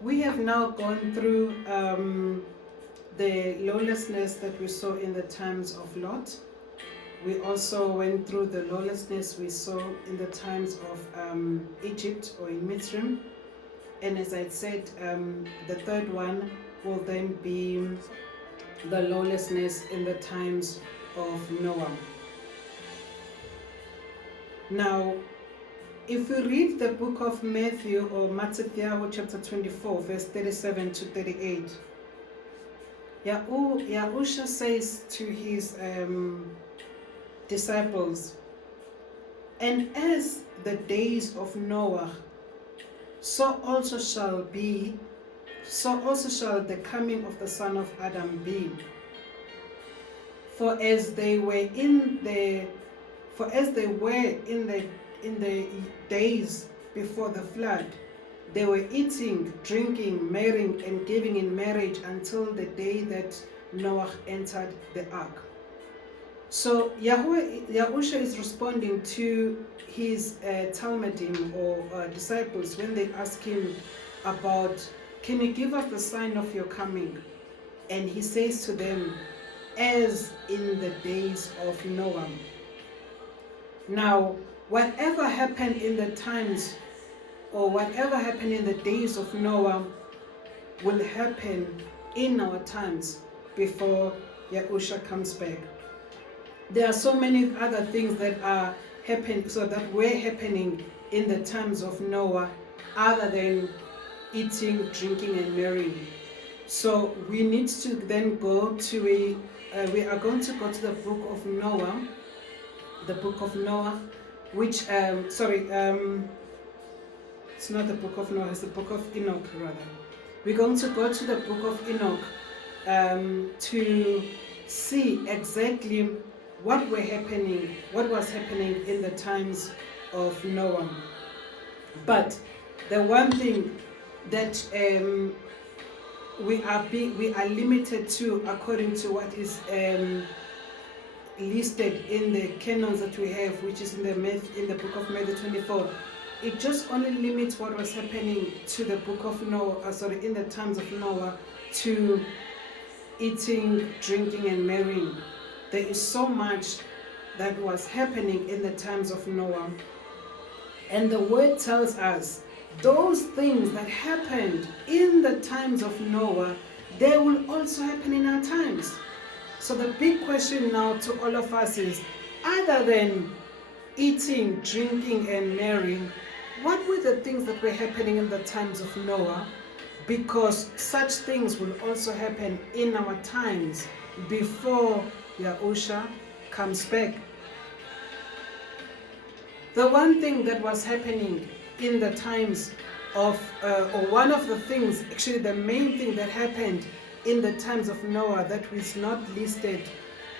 We have now gone through the lawlessness that we saw in the times of Lot. We also went through the lawlessness we saw in the times of Egypt or in Mitzrayim. And as I said, the third one will then be the lawlessness in the times of Noah. Now, if we read the book of Matthew or Matthew chapter 24, verse 37 to 38, Yahusha says to his disciples, "And as the days of Noah, so also shall the coming of the Son of Adam be. For as they were in the days before the flood, they were eating, drinking, marrying, and giving in marriage until the day that Noah entered the ark." So Yahusha is responding to his Talmudim or disciples when they ask him about, "Can you give us the sign of your coming?" And he says to them, "As in the days of Noah." Now, whatever happened in the times or whatever happened in the days of Noah will happen in our times before Yahusha comes back. There are so many other things that are happening, so that were happening in the times of Noah, other than eating, drinking, and marrying. So we need to then go to we are going to go to the book of Noah, which it's not the book of Noah, it's the book of Enoch rather. We're going to go to the book of Enoch to see exactly what was happening in the times of Noah. But the one thing that we are limited to, according to what is listed in the canons that we have, which is in the book of Matthew 24, it just only limits what was happening to the book of Noah, in the times of Noah, to eating, drinking, and marrying. There is so much that was happening in the times of Noah. And the word tells us those things that happened in the times of Noah, they will also happen in our times. So the big question now to all of us is, other than eating, drinking, and marrying, what were the things that were happening in the times of Noah? Because such things will also happen in our times before Yahusha comes back. The one thing that was happening in the times of, or one of the things, actually the main thing that happened in the times of Noah that was not listed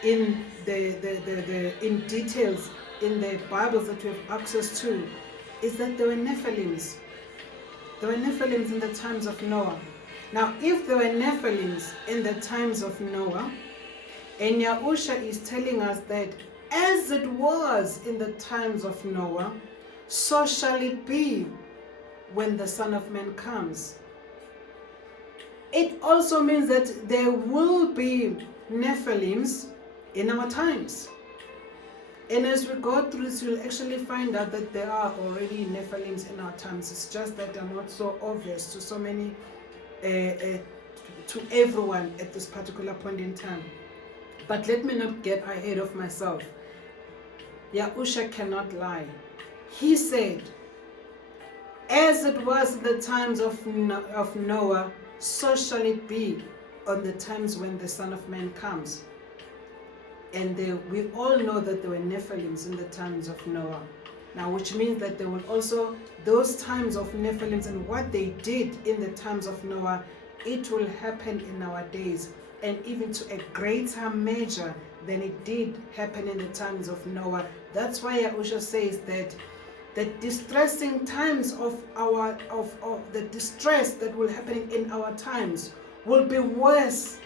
in in details in the Bibles that we have access to, is that there were Nephilims. There were Nephilims in the times of Noah. Now, if there were Nephilims in the times of Noah, and Yahusha is telling us that as it was in the times of Noah, so shall it be when the Son of Man comes. It also means that there will be Nephilims in our times. And as we go through this, you'll actually find out that there are already Nephilims in our times. It's just that they're not so obvious to so many, to everyone at this particular point in time. But let me not get ahead of myself. Yahusha cannot lie. He said, as it was in the times of Noah, so shall it be on the times when the Son of Man comes. And we all know that there were Nephilims in the times of Noah. Now, which means that there will also, those times of Nephilims and what they did in the times of Noah, it will happen in our days, and even to a greater measure than it did happen in the times of Noah. That's why Yahusha says that the distressing times of the distress that will happen in our times will be worse,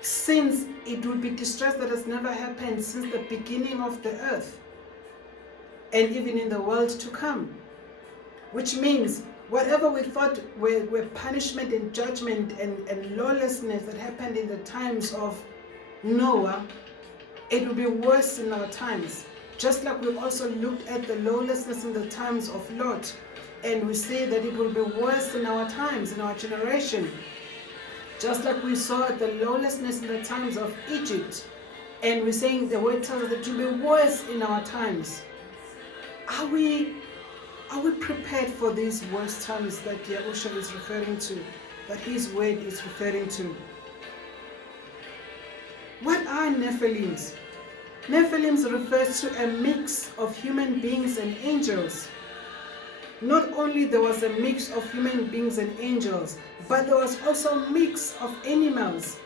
since it will be distress that has never happened since the beginning of the earth, and even in the world to come. Which means Whatever we thought were punishment and judgment and lawlessness that happened in the times of Noah, it will be worse in our times. Just like we also looked at the lawlessness in the times of Lot, and we see that it will be worse in our times, in our generation. Just like we saw the lawlessness in the times of Egypt, and we're saying the word tells us that it will be worse in our times. Are we prepared for these worst times that Yahusha is referring to, that his word is referring to? What are Nephilims? Nephilims refers to a mix of human beings and angels. Not only there was a mix of human beings and angels, but there was also a mix of animals,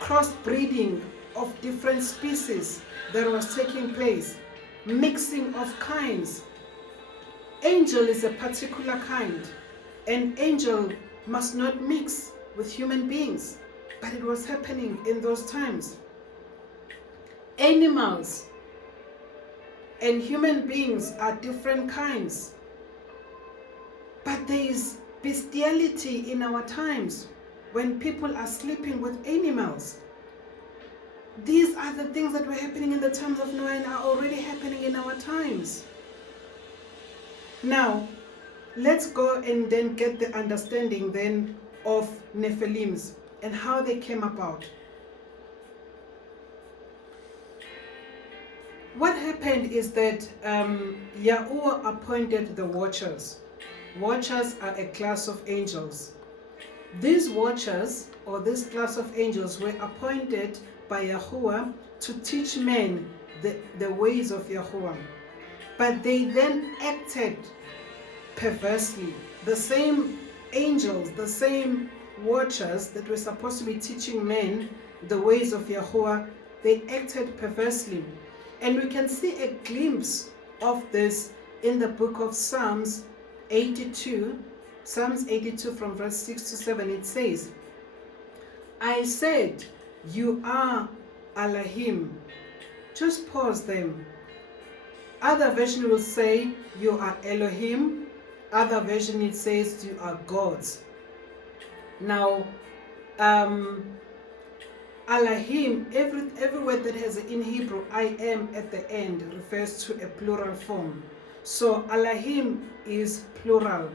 crossbreeding of different species that was taking place, mixing of kinds. Angel is a particular kind. An angel must not mix with human beings, but it was happening in those times. Animals and human beings are different kinds, but there is bestiality in our times when people are sleeping with animals. These are the things that were happening in the times of Noah and are already happening in our times. Now, let's go and then get the understanding then of Nephilims and how they came about. What happened is that Yahuwah appointed the watchers. Watchers are a class of angels. These watchers, or this class of angels, were appointed by Yahuwah to teach men the ways of Yahuwah. But they then acted perversely. The same angels, the same watchers that were supposed to be teaching men the ways of Yahuwah, they acted perversely. And we can see a glimpse of this in the book of Psalms 82. Psalms 82 from verse 6 to 7, it says, I said, you are Elohim. Just pause them. Other version will say, you are Elohim. Other version it says, you are gods. Now, Elohim, every word that has in Hebrew, I am at the end, refers to a plural form. So Elohim is plural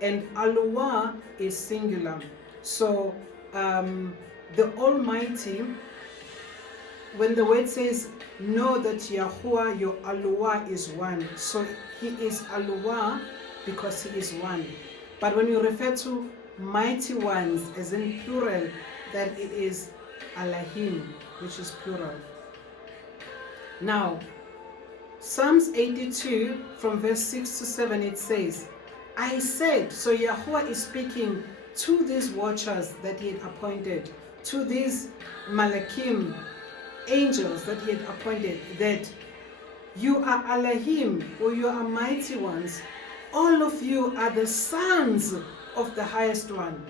and Aluwa is singular. So the Almighty, when the word says, know that Yahuwah, your Aluwa is one. So he is Aluwa because he is one. But when you refer to mighty ones, as in plural, then it is Elohim, which is plural. Now, Psalms 82 from verse 6 to 7, it says, I said, so Yahuwah is speaking to these watchers that he had appointed, to these Malakim, angels that he had appointed, that you are Elohim, or you are mighty ones. All of you are the sons of the highest one.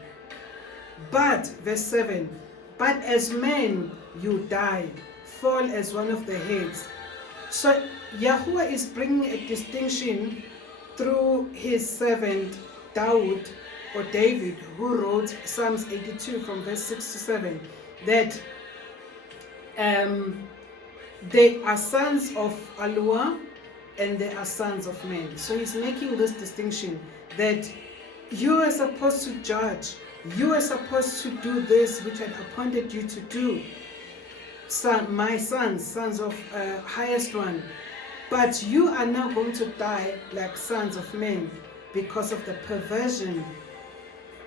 But, verse 7, but as men you die, fall as one of the heads. So Yahuwah is bringing a distinction through his servant David, or David, who wrote Psalms 82 from verse 6 to 7, that they are sons of Aluwa and they are sons of men. So he's making this distinction that you are supposed to judge. You are supposed to do this which I appointed you to do. My sons of highest one. But you are now going to die like sons of men because of the perversion,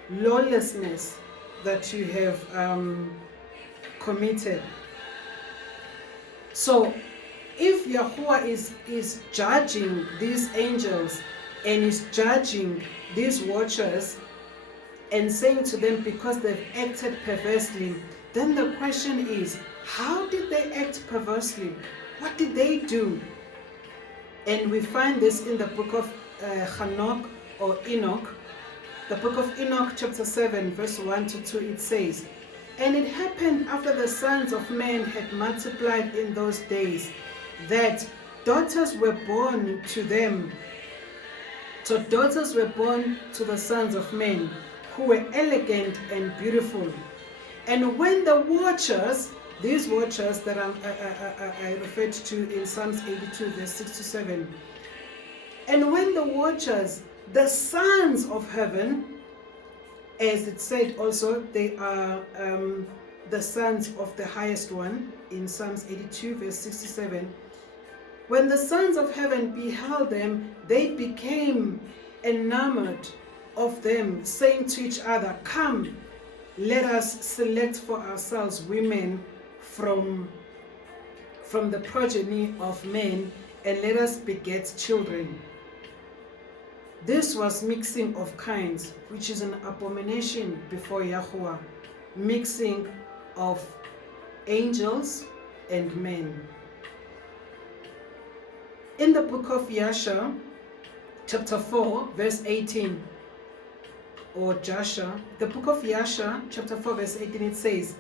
lawlessness that you have committed. So if Yahuwah is judging these angels and is judging these watchers and saying to them because they've acted perversely, then the question is, how did they act perversely? What did they do? And we find this in the book of Hanok or Enoch. The book of Enoch chapter 7 verse 1 to 2, it says, and it happened after the sons of men had multiplied in those days, that daughters were born to them. So daughters were born to the sons of men, who were elegant and beautiful. And when the watchers, these watchers that I referred to in Psalms 82, verse 6 to 7, and when the watchers, the sons of heaven, as it said also, they are the sons of the highest one in Psalms 82, verse 67. When the sons of heaven beheld them, they became enamored of them, saying to each other, "Come, let us select for ourselves women from the progeny of men, and let us beget children." This was mixing of kinds, which is an abomination before Yahuwah, mixing of angels and men. In the book of Yahusha, chapter 4, verse 18, or Joshua, the book of Yahusha, chapter 4, verse 18, it says,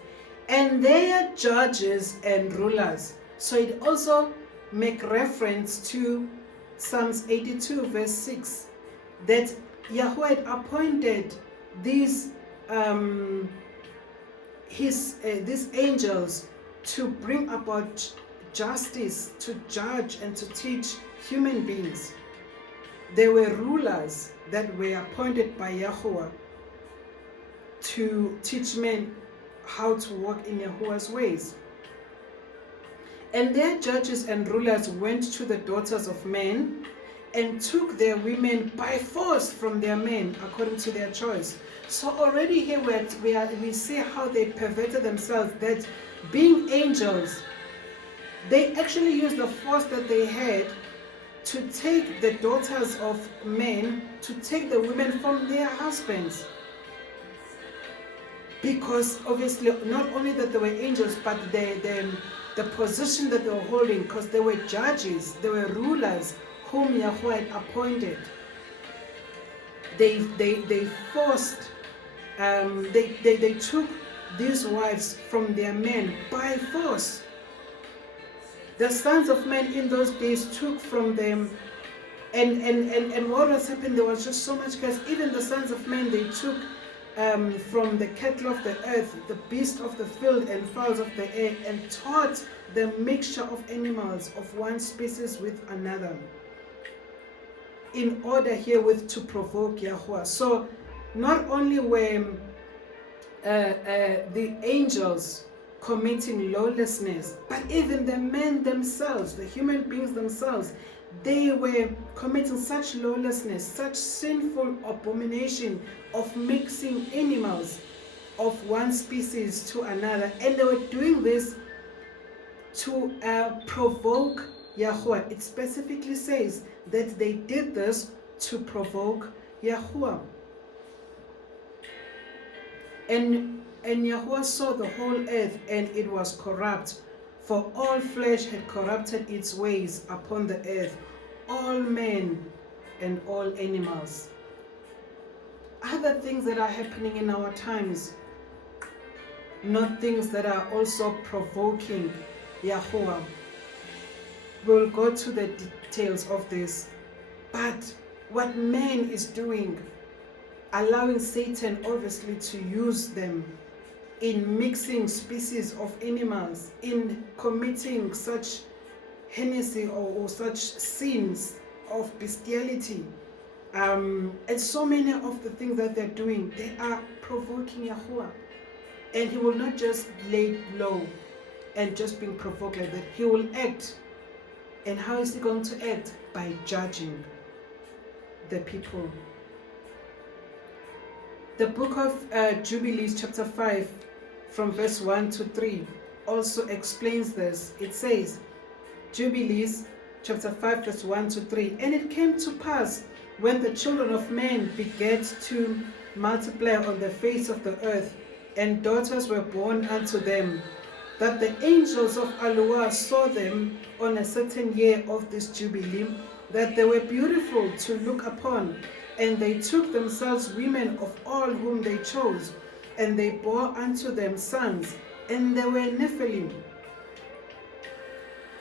"And their judges and rulers." So it also makes reference to Psalms 82, verse 6, that Yahweh had appointed these these angels to bring about justice, to judge and to teach human beings. They were rulers that were appointed by Yahuwah to teach men how to walk in Yahuwah's ways. And their judges and rulers went to the daughters of men and took their women by force from their men according to their choice. So already here we see how they perverted themselves, that being angels, they actually used the force that they had to take the daughters of men, to take the women from their husbands. Because obviously not only that they were angels, but the position that they were holding, because they were judges, they were rulers whom Yahweh had appointed. They forced, they took these wives from their men by force. The sons of men in those days took from them, and what was happening, there was just so much chaos. Even the sons of men, they took from the cattle of the earth, the beasts of the field and fowls of the air, and taught the mixture of animals of one species with another, in order herewith to provoke Yahuwah. So not only were the angels committing lawlessness, but even the men themselves, the human beings themselves, they were committing such lawlessness, such sinful abomination of mixing animals of one species to another. And they were doing this to provoke Yahuwah. It specifically says that they did this to provoke Yahuwah. And Yahuwah saw the whole earth, and it was corrupt, for all flesh had corrupted its ways upon the earth, all men and all animals. Other things that are happening in our times, not things that are also provoking Yahuwah. We'll go to the details of this. But what man is doing, allowing Satan obviously to use them in mixing species of animals, in committing such heresy or such sins of bestiality, and so many of the things that they're doing, they are provoking Yahuwah. And he will not just lay low and just being provoked like that. He will act. And how is he going to act? By judging the people. The book of Jubilees, chapter 5, from verse 1 to 3, also explains this. It says, Jubilees, chapter 5, verse 1 to 3, "And it came to pass, when the children of men began to multiply on the face of the earth, and daughters were born unto them, that the angels of Aluah saw them on a certain year of this Jubilee, that they were beautiful to look upon, and they took themselves women of all whom they chose, and they bore unto them sons, and they were Nefilim.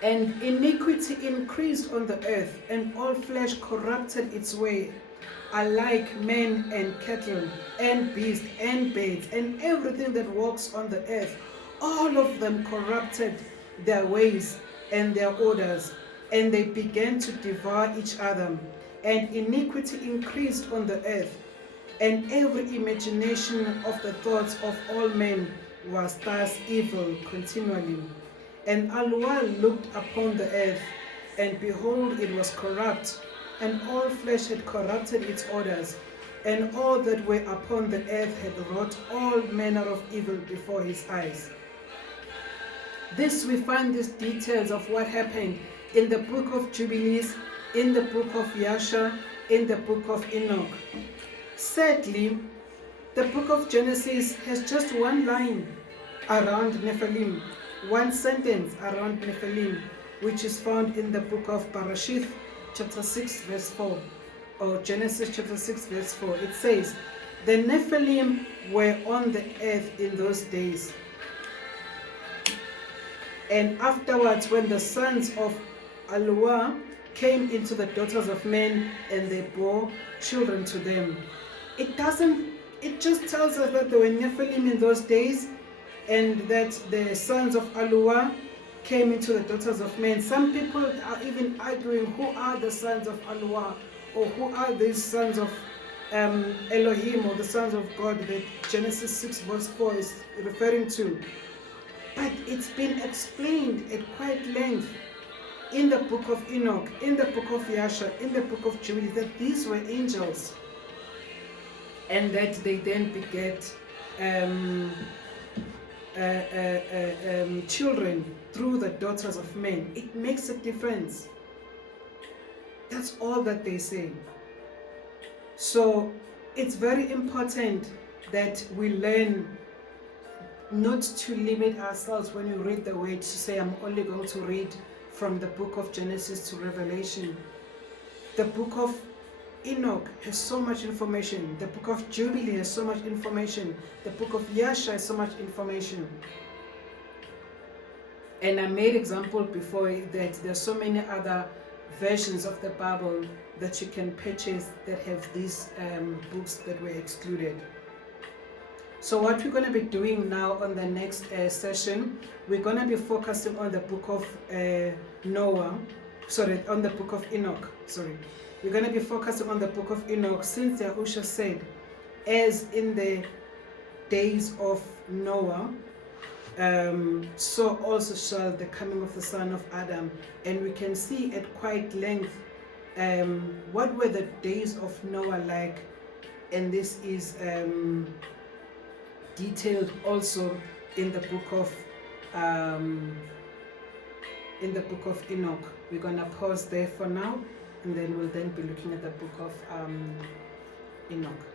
And iniquity increased on the earth, and all flesh corrupted its way, alike men and cattle, and beasts and birds, and everything that walks on the earth. All of them corrupted their ways and their orders, and they began to devour each other. And iniquity increased on the earth, and every imagination of the thoughts of all men was thus evil continually. And Allah looked upon the earth, and behold, it was corrupt, and all flesh had corrupted its orders, and all that were upon the earth had wrought all manner of evil before his eyes. This we find these details of what happened in the book of Jubilees, in the book of Yahusha, in the book of Enoch. Sadly, the book of Genesis has just one line around Nefilim, one sentence around Nefilim, which is found in the book of Bereshith, chapter 6, verse 4, or Genesis chapter 6, verse 4. It says, the Nephilim were on the earth in those days. And afterwards, when the sons of Allah came into the daughters of men, and they bore children to them. It just tells us that there were Nephilim in those days, and that the sons of Allah came into the daughters of men. Some people are even arguing who are the sons of Allah, or who are these sons of Elohim, or the sons of God that Genesis 6 verse 4 is referring to. But it's been explained at quite length in the book of Enoch, in the book of Yahusha, in the book of Jubilees, that these were angels, and that they then beget children through the daughters of men. It makes a difference. That's all that they say. So it's very important that we learn not to limit ourselves when we read the word, to say I'm only going to read from the book of Genesis to Revelation. The book of Enoch has so much information. The book of Jubilee has so much information. The book of Yahusha has so much information. And I made example before that there's so many other versions of the Bible that you can purchase that have these books that were excluded. So what we're going to be doing now on the next session, we're going to be focusing on the book of on the book of Enoch. We're going to be focusing on the book of Enoch, since Yahusha said, as in the days of Noah, so also shall the coming of the Son of Adam. And we can see at quite length what were the days of Noah like, and this is detailed also in the book of Enoch. We're gonna pause there for now, and then we'll then be looking at the book of Enoch.